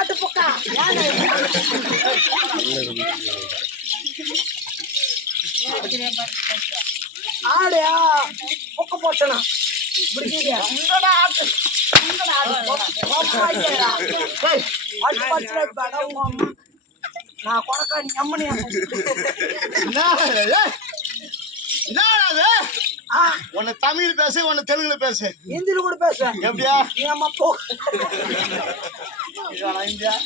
ஆட்டு பொக்கா ஆடையா பொக்க போட்டனா நான் கொடக்கா நீ அம்மனியா ஒன்னு தமிழ் பேசு ஒன்னு தெலுங்குல பேசு ஹிந்தில கூட பேசு எப்படியா நீ அம்மா போ இந்தியா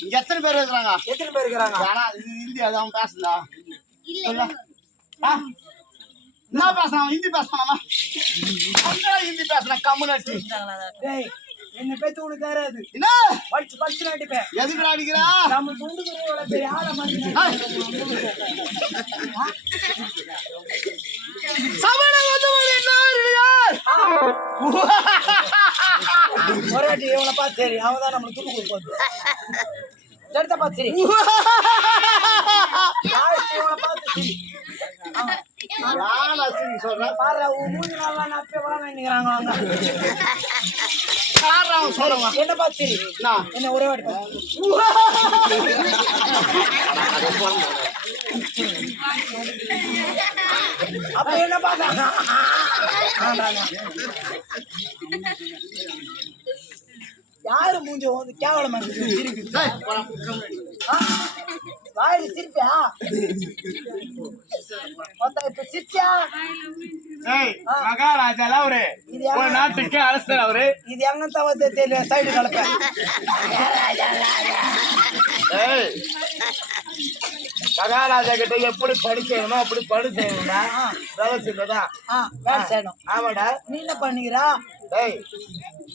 இங்க எத்தனை பேர் இருக்கிறாங்க ஆனா இது ஹிந்தி அது அவன் பேசல என்ன பேசுறான் ஹிந்தி பேசுறான் ஹிந்தி பேசுறான் கம்முனாட்டி என்ன பேச்சு உனக்கு தெரியாது என்ன படிச்சு அடிப்பேன் எதுக்கு அடிக்கிறா நம்ம துண்டு பெரிய ஆளை ஒரேட்டி இவனை பார்த்து சரி அவன் தான் நம்மளுக்கு துண்டு கொடுப்போம் எடுத்த பார்த்து சரி இவனை பார்த்து சரி சொல்றேன் பாரு மூணு நாள் நான் அப்பே வர நினைக்கிறாங்க சொல்லுங்க என்ன பார்த்து சரி என்ன ஒரே வாட்டி அப்ப என்ன பார்த்தா யாரு மூஞ்ச வந்து கேவலமா சிரிக்குது வாயில சிரிப்பியா இப்ப சிரிச்சா மகாராஜா அவரு நாட்டுக்கு அரசர் அவரு இது எங்க தவிர தெரியல சைடு கலப்ப மகாராஜா கிட்ட எப்படி படி செய்யணும் அப்படி படி செய்யணும்னா வேலை செய்யணும் ஆமாடா நீ என்ன பண்ணிக்கிறா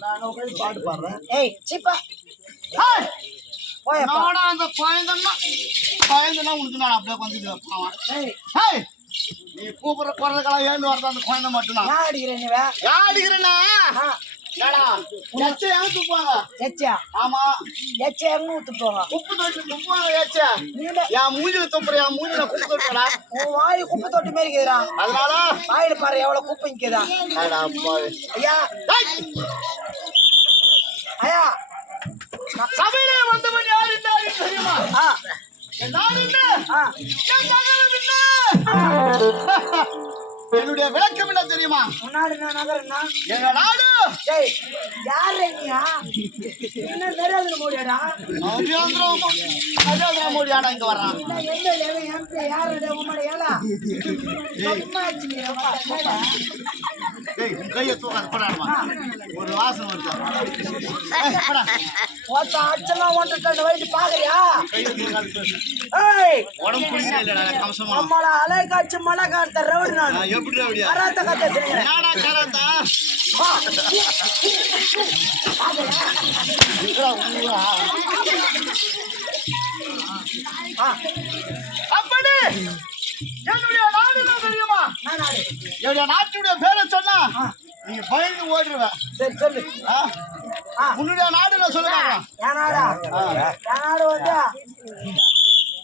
நான் பாட்டு பாடுறேன் சிப்பா அந்த குழந்தைன்னா உனக்கு நான் அப்படியே வந்து நீ கூப்பிடுற குழந்தைக்கெல்லாம் ஏந்து வரது அந்த குழந்தை மட்டும்தான் யார் அடிக்கிறேன்னா ஆமா எங்க துப்புவாங்க உப்பு தொட்டு துப்புவாங்க என் மூஞ்சில துப்புற என் மூஞ்சில குப்பு தொட்டுடா உன் வாய் குப்பை தொட்டு மாரி இருக்குறான் அதனால வாயில பாரு எவ்வளவு குப்பை நிக்குதா ஐயா ஐயா சபையிலே வந்தவன் யார் இருந்தாரு தெரியுமா என்னுடைய விளக்கம் என்ன தெரியுமா? முன்னாடி நான் நகரன்னா எங்க நாடு டேய் யாரு நீயா என்ன நரேந்திர மோடியாடா நரேந்திர மோடியாடா இங்க வர்றான். என்ன எம்எல்ஏ எம்பி யாருடா உம்மட ஏலா சும்மாச்சு நீ அப்பா டேய் கையை தூக்காத போடாமா. ஒரு வாசம் வருது. ஓட்ட அச்சனா ஓட்ட வைத்து பாக்குறியா? கையை தூக்காத பேசு. ஏய் உடம்பு குளிக்கிறே இல்லடா கம்சமா. நம்மள அலைகாச்சு மலகாத்த ரவுடி நான் எப்படி ரவுடியா? கராத்த கத்த சொல்றேன். நாடா கராத்தா? அப்படி என்னுடைய நாடு என்ன தெரியுமா? என்னுடைய நாட்டுடைய பேரை சொன்னா நீ பயந்து ஓடுருவ. சரி சொல்லு. உன்னுடைய நாடு நான் சொல்ல மாட்டேன். என் நாடா? என் நாடு வந்து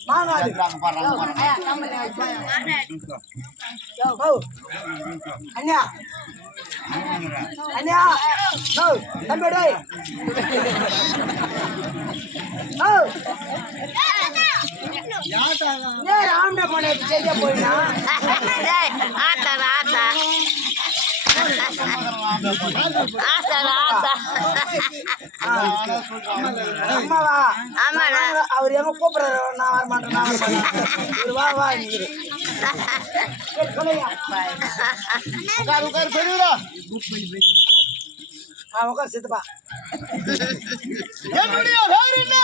மாநாடு. அண்ணா அண்ணா தம்பி டேய் ஆம்ட போன செய்ய போயினா அம்மாவா அவர் எங்க கூப்பிடுறாரு நான் வர மாட்டேன் வா வா உட்கார் பெரியவரா உட்கார் சித்தப்பா என்னுடைய வேறு என்ன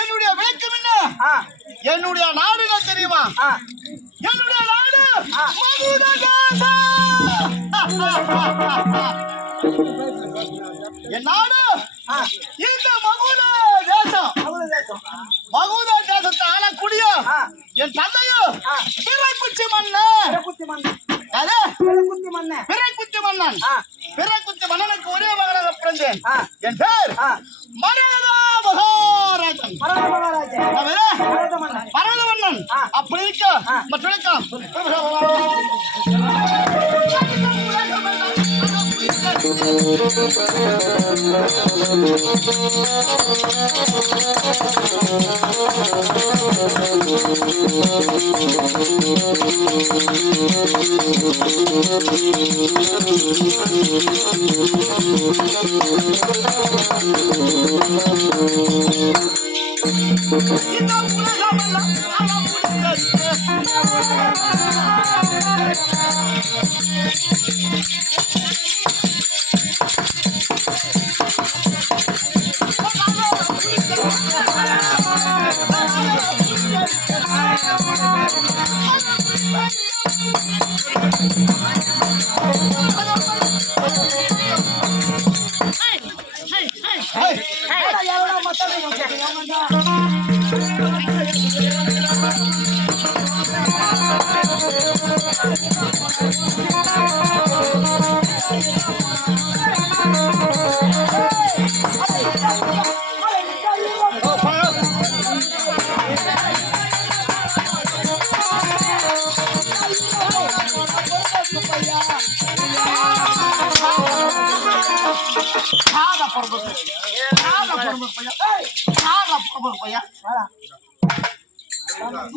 என்னுடைய விளக்கம் என்ன என்னுடைய நாடு என்ன தெரியுமா என்னுடைய நாடு மகுட தேசம் என் நாடு இந்த மகுட தேசம் மகுட தேசத்தை ஆளக்கூடிய என் தந்தையும் பிறைக்குச்சி மன்னன் பிறைக்குச்சி மன்னன் பிறைக்குச்சி மன்னனுக்கு ஒரே மகனாக பிறந்தேன் என் பேர் மரகதா மகாராஜன் மரகதவண்ணன் அப்படி இருக்க மற்றும்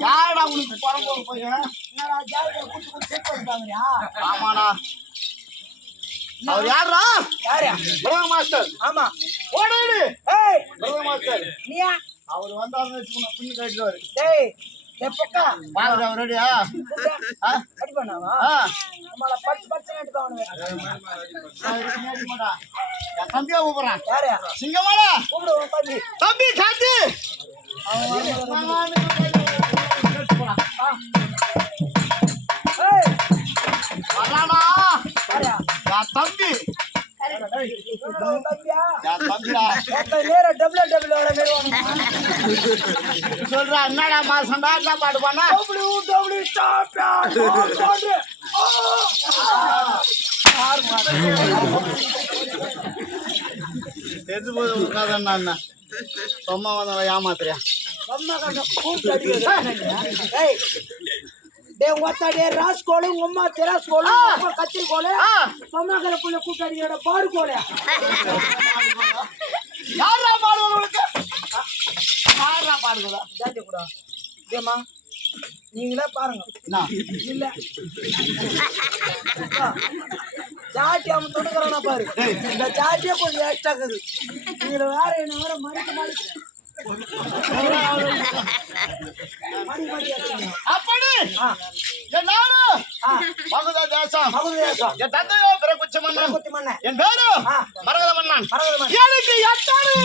யாரா உனக்கு பரம்போர் பையன்? ஆமாடா அவர் யாரா? பிரதம மாஸ்டர். ஆமா ஓடாடு ஏய் பிரதம மாஸ்டர். நீயா அவர் வந்தாருன்னு வச்சுக்கோங்க பின்னி கட்டிடுவாரு. டேய் எப்பக்கா பாருங்க அவர் ரெடியா? அடி பண்ணாவா நம்மள பச்சை நட்டு காணுவேன். தம்பியா கூப்பிடுறான். யாரு? சிங்கமாடா கூப்பிடுவோம் தம்பி. தம்பி காத்து வரானா தம்பி சொல்றா என்னடா மாசம்டா என்ன பாட்டு பண்ணா தெரிஞ்சு போது உட்காதண்ணா என்ன சொம்மா வந்த ஏமாத்துறியா ராஸ்கோலு உம்மா திராஸ்கோலு கத்திரிக்கோலு சொன்னாக்கிற புள்ள கூட்டாடியோட பாடு கோல யாரா பாடுவோம் உங்களுக்கு யாரா பாடுங்களா ஜாதி கூட ஏமா நீங்களே பாருங்க என்ன? இல்ல ஜாட்டி அவன் தொடுக்கிறானா பாரு இந்த ஜாட்டியே கொஞ்சம் எக்ஸ்ட்ரா இருக்குது இதுல வேற என்ன வேற மடிக்க அப்படி என் நாடு மகத தேசம் என் தந்தையோ பிறகுச்ச மன்னன் என் பேரு மரகத மன்னன் எனக்கு எத்தனை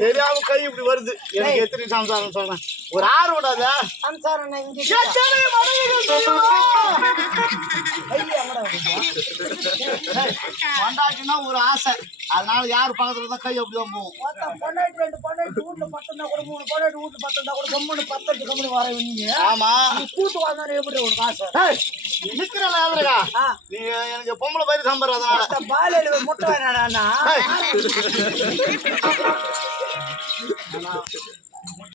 தெரியாம கை இப்படி வருது எனக்கு எத்தனை சம்சாரம் சொல்றேன் ஒரு ஆறு விடாத சம்சாரம் கொண்டாட்டினா ஒரு ஆசை அதனால யாரு பக்கத்துல தான் கை அப்படிதான் போகும் பொண்டாட்டி 2 பொண்டாட்டி வீட்டுல 10 இருந்தா கூட 3 பொண்டாட்டி வீட்டுல 10 இருந்தா கூட கம்முன்னு 10 கம்முன்னு வர நீங்க ஆமா கூட்டு வந்தானே எப்படி உனக்கு ஆசை நிக்கிறல எதிரகா நீ எனக்கு பொம்பளை பயிர் சம்பர் அதனால பாலையில முட்டை வேணாடா